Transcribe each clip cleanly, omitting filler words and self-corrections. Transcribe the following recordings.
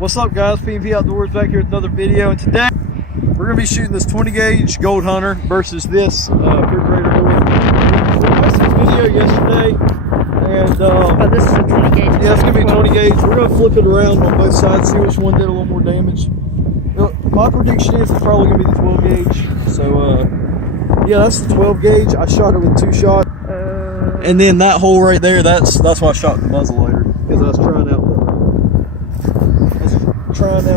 What's up, guys? P&P Outdoors back here with another video, and today we're going to be shooting this 20 gauge Gold Hunter versus this refrigerator door. We posted a video yesterday, and this is a 20 gauge. yeah, it's going to be 20 gauge. We're going to flip it around on both sides, see which one did a little more damage. My prediction is it's probably going to be the 12 gauge. So yeah, that's the 12 gauge. I shot it with 2 shots. And then that hole right there, that's why I shot the muzzleloader, because I was trying out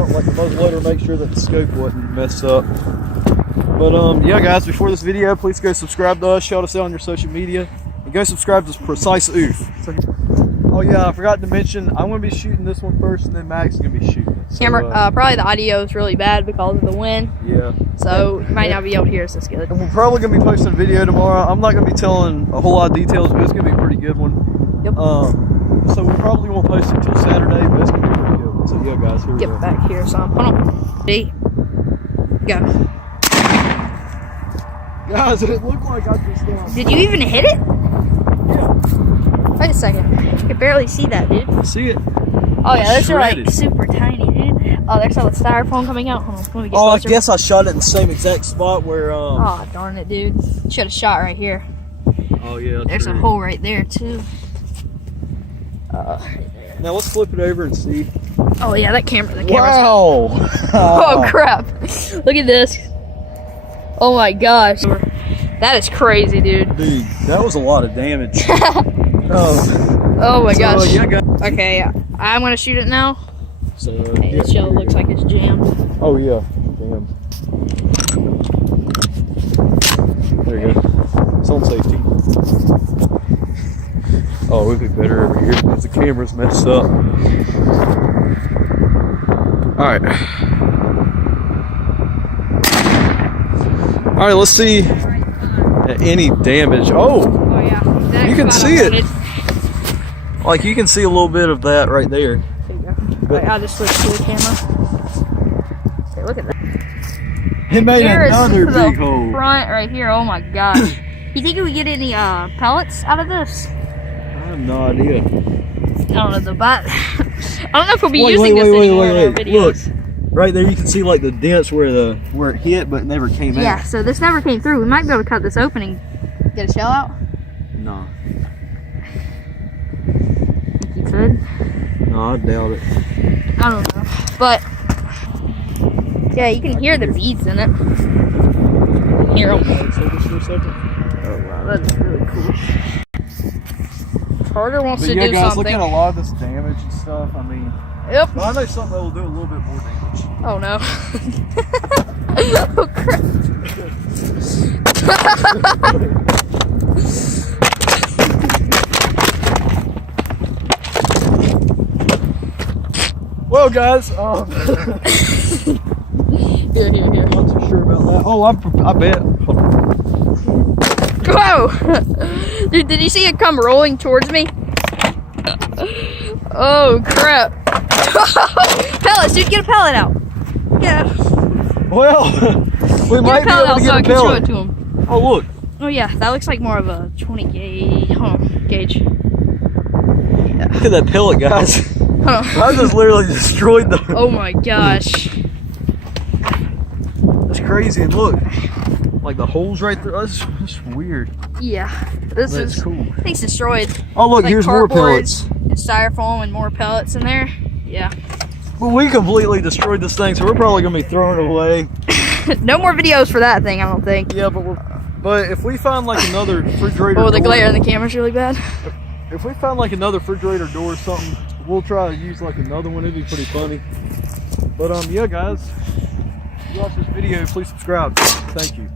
like the muzzleloader, make sure that the scope wasn't messed up. But yeah, guys, before this video, please go subscribe to us, shout us out on your social media, and go subscribe to Precise Oof. Oh yeah, I forgot to mention, I'm going to be shooting this one first, and then Max is going to be shooting it. So, Camera, probably the audio is really bad because of the wind. Yeah. So you might not be able to hear us as good. And we're probably going to be posting a video tomorrow. I'm not going to be telling a whole lot of details, but it's going to be a pretty good one. Yep. So we probably won't post it until Saturday, but it's going to be a pretty good one. So yeah, guys, here we go. Get back here, son. Hold on. Ready? Go. Guys, it looked like I just down. Did you even hit it? Yeah. Wait a second. I can barely see that, dude. See it? Oh yeah, those are Shredded. like super tiny, dude. Oh, there's all the styrofoam coming out. Hold on, let me get Oh, I closer. guess I shot it in the same exact spot where Oh, darn it, dude. Should have shot right here. Oh yeah. There's a hole right there too. Now let's flip it over and see. Oh yeah, that camera. The camera's. Wow. Oh crap! Look at this. Oh my gosh, that is crazy, dude. Dude, that was a lot of damage. Oh my gosh. Yeah, guys. Okay, I'm gonna shoot it now. So Okay, this shell looks like it's jammed. Oh yeah. Damn. There you go. It's on safety. Oh, it would be better over here because the camera's messed up. Alright. Alright, let's see any damage. Oh! Oh yeah. You can see it. Like, you can see a little bit of that right there. There you go. Alright, I'll just switch to the camera. Okay, look at that. It made Here is another the big hole. front right here. Oh my gosh. You think we get any pellets out of this? I have no idea. I don't know the bat. I don't know if we'll be using this anymore in our videos. Look, right there you can see like the dents where it hit, but it never came out. Yeah, so this never came through. We might be able to cut this open and get a shell out. No. Think you could? No, I doubt it. I don't know. But yeah, you can hear the beads in it. You can hear them. For a second. Oh wow, that is really cool. Carter wants But to yeah, do guys, look something. at a lot of this damage and stuff. I mean, Yep. but I know something that will do a little bit more damage. Oh no. Oh crap. Well, guys, Here. I'm not too sure about that. Oh, I bet. Hold on. Whoa! Dude, did you see it come rolling towards me? Oh crap. Pellets, dude, get a pellet out. Yeah. Well, we might Get be a pellet able out to so I get a can show pellet. it to him. Oh, look. Oh yeah, that looks like more of a 20 gauge. Hold on, gauge. Look at that pellet, guys. Hold on. I just literally destroyed the. Oh my gosh. That's crazy. And look, like the holes right there. That's weird. Yeah, this That's is cool. thing's destroyed. Oh, look, Like here's more cardboard pellets. And styrofoam and more pellets in there. Yeah. Well, we completely destroyed this thing, so we're probably gonna be throwing it away. No more videos for that thing, I don't think. Yeah, but if we find like another refrigerator. Oh, the door, glare in the camera's really bad. If we find like another refrigerator door or something, we'll try to use like another one. It'd be pretty funny. But yeah, guys, if you watch this video, please subscribe. Thank you.